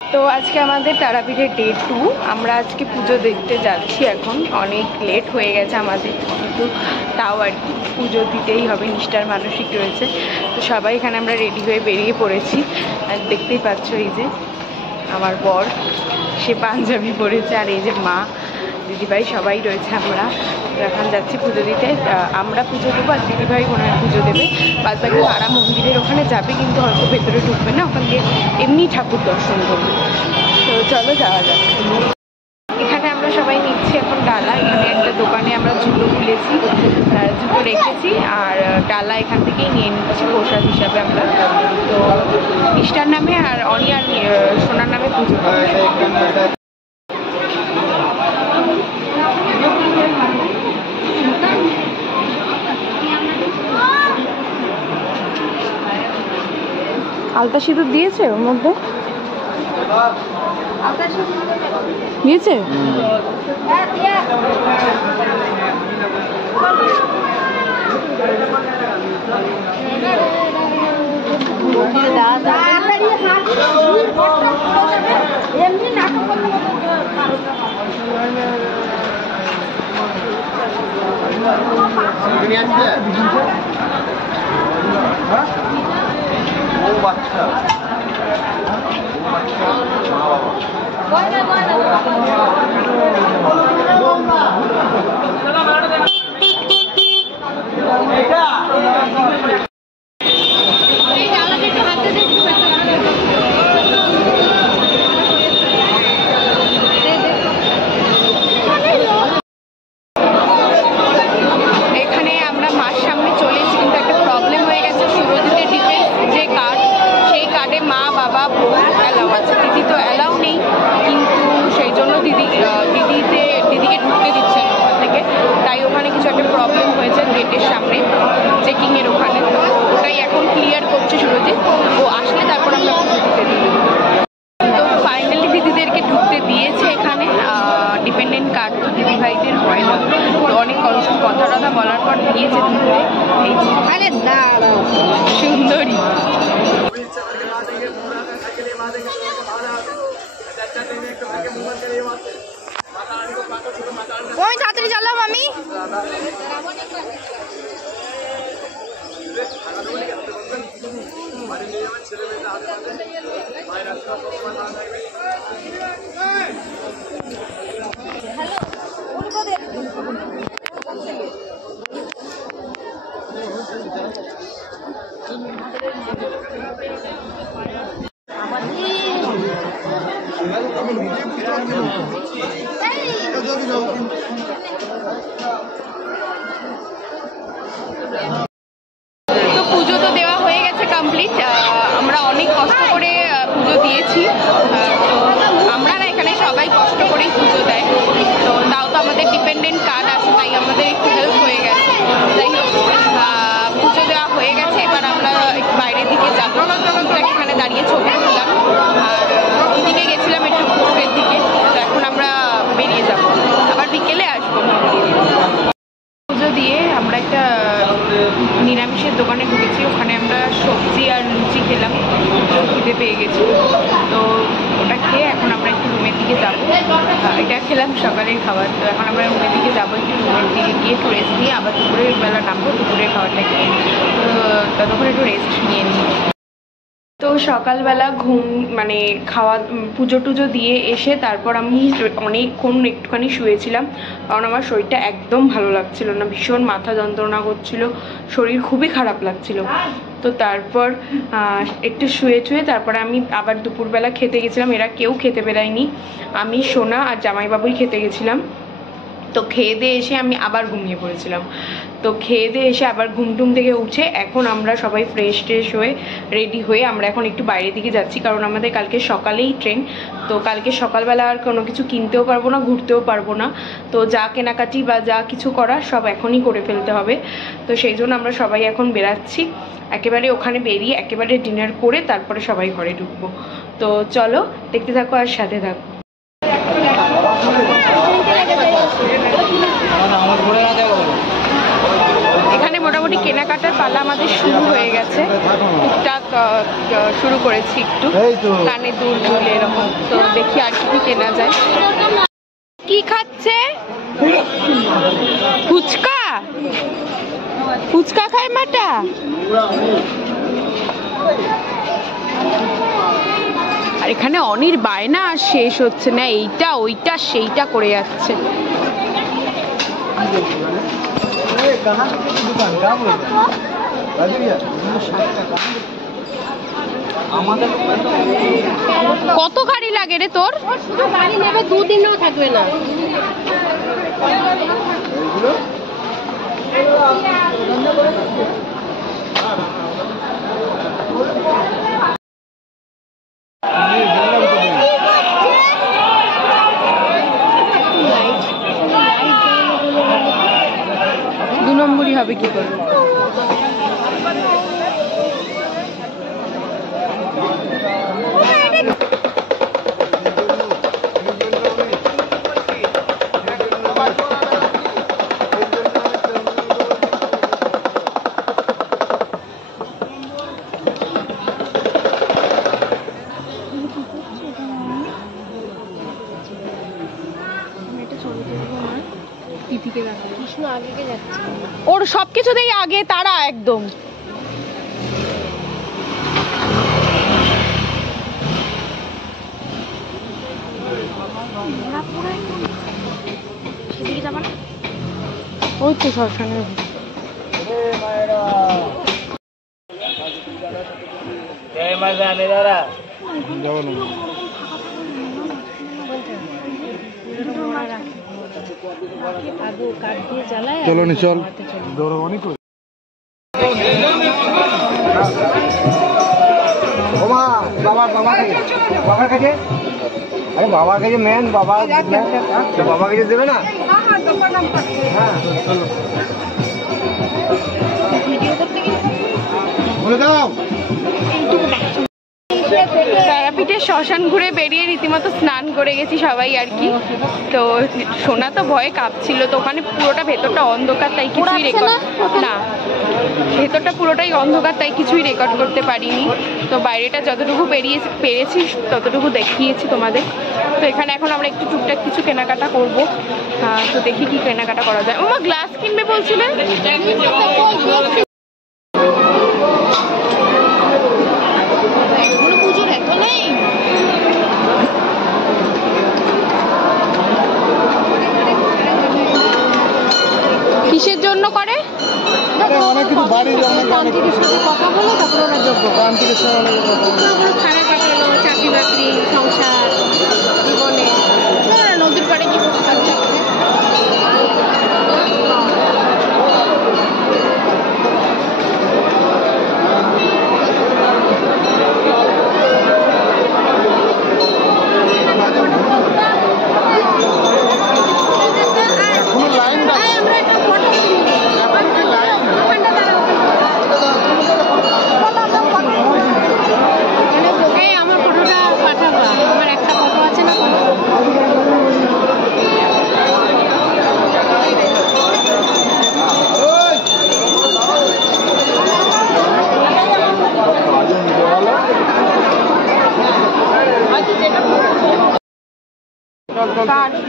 তো আজকে আমাদের তারাপীঠের ডে 2। আমরা আজকে পুজো দেখতে যাচ্ছি। এখন অনেক লেট হয়ে গেছে আমাদের, কিন্তু তাও আর কি পুজো দিতেই হবে, নিষ্ঠার মানসিক রয়েছে। তো সবাই এখানে আমরা রেডি হয়ে বেরিয়ে পড়েছি। আর দেখতেই পাচ্ছ এই যে আমার বর, সে পাঞ্জাবি পরেছে, আর এই যে মা, দিদিভাই সবাই রয়েছে। আমরা এখন যাচ্ছি পুজো দিতে। আমরা পুজো দেবো আর দিদিভাই মনে হয় পুজো দেবে। বাদ বাকি পাড়া মন্দিরের ওখানে যাবে, কিন্তু হয়তো ভেতরে ঢুকবে না, ওখান দিয়ে এমনি ঠাকুর দর্শন করবে। তো চলো যাওয়া যাক। এখানে আমরা সবাই নিচ্ছি এখন ডালা। এখানে একটা দোকানে আমরা জুতো খুলেছি, জুতো রেখেছি, আর ডালা এখান থেকেই নিয়ে নিচ্ছি প্রসাদ হিসাবে আমরা। তো নিষ্ঠার নামে আর অনি আর সোনার নামে পুজো। আলতা সিঁদুর দিয়েছে ওর মধ্যে, দিয়েছে। দিদিকে ঢুকতে দিচ্ছে না ওখান থেকে, তাই ওখানে কিছু একটা প্রবলেম হয়েছে গেটের সামনে, চেকিংয়ের ওখানে। ওটাই এখন ক্লিয়ার করছে সুরজিৎ। ও আসলে তারপর আমরা দিতে দিই। তো ফাইনালি দিদিদেরকে ঢুকতে দিয়েছে এখানে। ডিপেন্ডেন্ট কার্ড তো দিদিভাইদের হয় না, তো অনেক কথা টথা বলার পর দিয়েছে ঢুকতে। এই সুন্দরী ওই তাড়াতাড়ি চালাম আমি। তো পুজো তো দেওয়া হয়ে গেছে কমপ্লিট। আমরা অনেক কষ্ট করে পুজো দিয়েছি। তো আমরা না, এখানে সবাই কষ্ট করেই পুজো দেয়। তো তাও তো আমাদের ডিপেন্ডেন্ট কার্ড আছে, তাই আমাদের একটু হেল্প হয়ে গেছে। যাই হোক, পুজো দেওয়া হয়ে গেছে। এবার আমরা একটু বাইরের দিকে যাবো। এখানে দাঁড়িয়ে ছবি তুললাম, আর ওইদিকে গেছিলাম একটু পুকুরের দিকে। তো এখন আমরা বেরিয়ে যাবো, আবার বিকেলে আসবো। পুজো দিয়ে আমরা একটা নিরামিষের দোকানে ঢুকেছি। ওখানে আমরা সবজি আর লুচি খেলাম, খিদে পেয়ে গেছি। তো ওটা খেয়ে এখন আমরা একটু রুমের দিকে যাবো। এটা খেলাম সকালের খাবার। তো এখন আমরা রুমের দিকে যাবো, একটু রুমের দিকে গিয়ে একটু রেস্ট নিয়ে আবার দুপুরের বেলা নামবো, দুপুরের খাবারটা খেয়ে। তো ততক্ষণ একটু রেস্ট নিয়ে নিই। তো সকালবেলা মানে খাওয়া পুজো টুজো দিয়ে এসে তারপর আমি অনেকক্ষণ একটুখানি শুয়েছিলাম, কারণ আমার শরীরটা একদম ভালো লাগছিল না, ভীষণ মাথা যন্ত্রণা করছিল, শরীর খুবই খারাপ লাগছিল। তো তারপর একটু শুয়ে তারপরে আমি আবার দুপুরবেলা খেতে গেছিলাম। এরা কেউ খেতে বেরায়নি, আমি, সোনা আর জামাইবাবুই খেতে গেছিলাম। তো খেয়ে দিয়ে এসে আমি আবার ঘুমিয়ে পড়েছিলাম। তো খেয়ে দিয়ে এসে আবার ঘুমটুম থেকে উঠে এখন আমরা সবাই ফ্রেশ হয়ে রেডি হয়ে আমরা এখন একটু বাইরের দিকে যাচ্ছি, কারণ আমাদের কালকে সকালেই ট্রেন। তো কালকে সকালবেলা আর কোনো কিছু কিনতেও পারবো না, ঘুরতেও পারবো না। তো যা কেনাকাটি বা যা কিছু করার সব এখনই করে ফেলতে হবে। তো সেই জন্য আমরা সবাই এখন বেরাচ্ছি। একেবারে ওখানে বেরিয়ে একেবারে ডিনার করে তারপরে সবাই ঘরে ঢুকবো। তো চলো দেখতে থাকো আর সাথে থাকো। আমার ঘুরে না দেখো। কেনাকাটার পালা আমাদের শুরু হয়ে গেছে, টুকটাক শুরু করেছি একটু, কানে দুল দুল এরকম। তো দেখি আর কি কেনা যায়। কি খাচ্ছে? ফুচকা? ফুচকা খায় মাটা? আর এখানে অনির বায়না আর শেষ হচ্ছে না, এইটা ওইটা সেইটা করে যাচ্ছে। কত গাড়ি লাগে রে তোর? গাড়ি নেবে 2 দিনও থাকবে না। দু নম্বরই হবে কি করে? ওর সবকিছুতেই আগে তারা একদম। ওই তো শ্মশানে চলো নি চল বাবার কাছে। আরে বাবার কাছে মেন, বাবার কাছে দেবে না। বলে দাও। তারাপীঠের শ্মশান ঘুরে বেরিয়ে রীতিমতো স্নান করে গেছি সবাই আর কি। তো সোনা তো ভয়ে কাঁপছিল, তো ওখানে পুরোটা ভেতরটা অন্ধকার, তাই কিছুই রেকর্ড না, ভেতরটা পুরোটাই অন্ধকার, তাই কিছুই রেকর্ড করতে পারিনি। তো বাইরেটা যতটুকু পেরেছি ততটুকু দেখিয়েছি তোমাদের। তো এখানে এখন আমরা একটু টুকটাক কিছু কেনাকাটা করব। তো দেখি কি কেনাকাটা করা যায়। ওমা গ্লাস কিনবে বলছিলেন? কিসের জন্য করে? অনেক কিছু বাড়ির তান্ত্রিকের সাথে কথা বলে তারপর ওরা যোগ্য খারাপ কাটালো, চাকরি বাকরি, সংসার, জীবনে নদীর পাড়ে কি বসে থাকছে।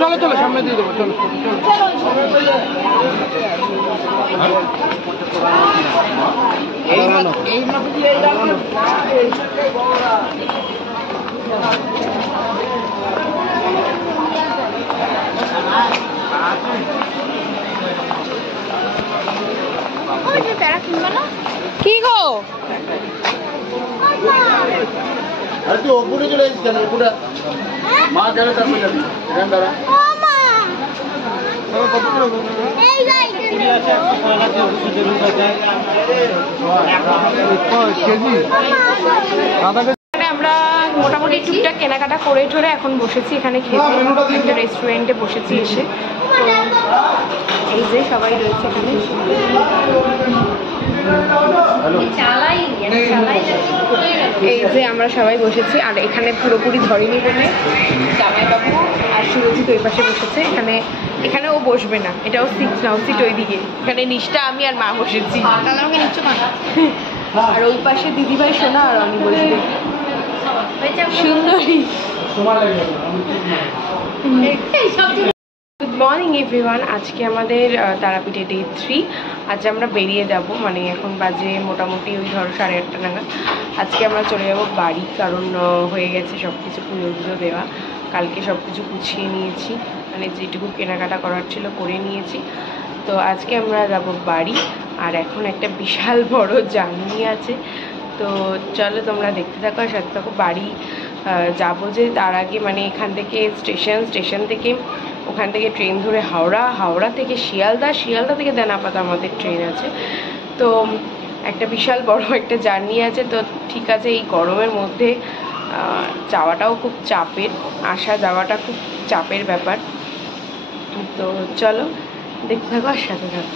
চলো চলো সামনে দিয়ে দেবো। চলো কি গো? আরে তুই ওপরে চলে এসেছিস কেন? ওপরে মা গেলে তারপরে যাবি। এখানে দাঁড়া। আমরা মোটামুটি টুকটাক কেনাকাটা করে ঠোরে এখন বসেছি এখানে খেতে, একটা রেস্টুরেন্টে বসেছি এসে। এই যে সবাই রয়েছে এখানে। এই যে আমরা সবাই বসেছি, আর এখানে পুরোপুরি ধরেনি বলে জামাইবাবু আর সুরজিৎ ওই পাশে বসেছে। এখানে এখানে ও বসবে না, এটাও সিট নাও, সিট ওইদিকে। এখানে নিষ্ঠা, আমি আর মা বসেছি। তাহলে আমাকে নিচ্ছ না? আর ওই পাশে দিদিভাই সোনা আর আমি বসবে। সুন্দরী। Good morning everyone. আজকে আমাদের তারাপীঠে ডে 3। আজ আমরা বেরিয়ে যাব, মানে এখন বাজে মোটামুটি ওই ধরো 8:30 নাগাদ। আজকে আমরা চলে যাব বাড়ি, কারণ হয়ে গেছে সব কিছু, পুজো দেওয়া। কালকে সব কিছু গুছিয়ে নিয়েছি, মানে যেটুকু কেনাকাটা করার ছিল করে নিয়েছি। তো আজকে আমরা যাব বাড়ি, আর এখন একটা বিশাল বড় জার্নি আছে। তো চলো তোমরা দেখতে থাকো আর সাথে থাকো। বাড়ি যাবো যে তার আগে মানে এখান থেকে স্টেশন থেকে, ওখান থেকে ট্রেন ধরে হাওড়া থেকে শিয়ালদা থেকে দেনাপাতা আমাদের ট্রেন আছে। তো একটা বিশাল বড় একটা জার্নি আছে। তো ঠিক আছে, এই গরমের মধ্যে যাওয়াটাও খুব চাপের, আসা যাওয়াটা খুব চাপের ব্যাপার। তো চলো দেখতে থাকো আর সাথে থাকো।